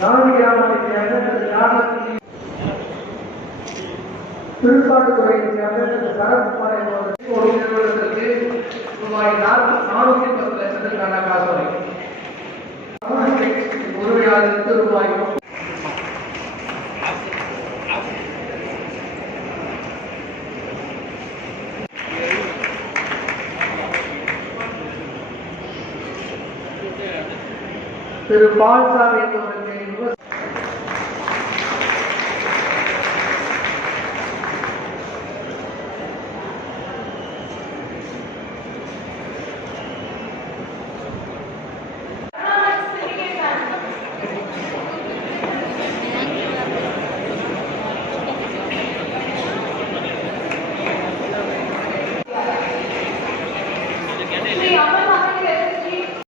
நான்கிராமத்தைச் சேர்ந்த திரு ஞானத்தி, திருப்பாட்டுத்துறையைச் சேர்ந்த திரு சரத்குமார் என்பவருக்கு ஒரு நிறுவனத்திற்கு ரூபாய் 410 லட்சத்திற்கான காசோலை, உரிமையாளருக்கு ரூபாய் திரு பால்சாமி என்பவருக்கு श्री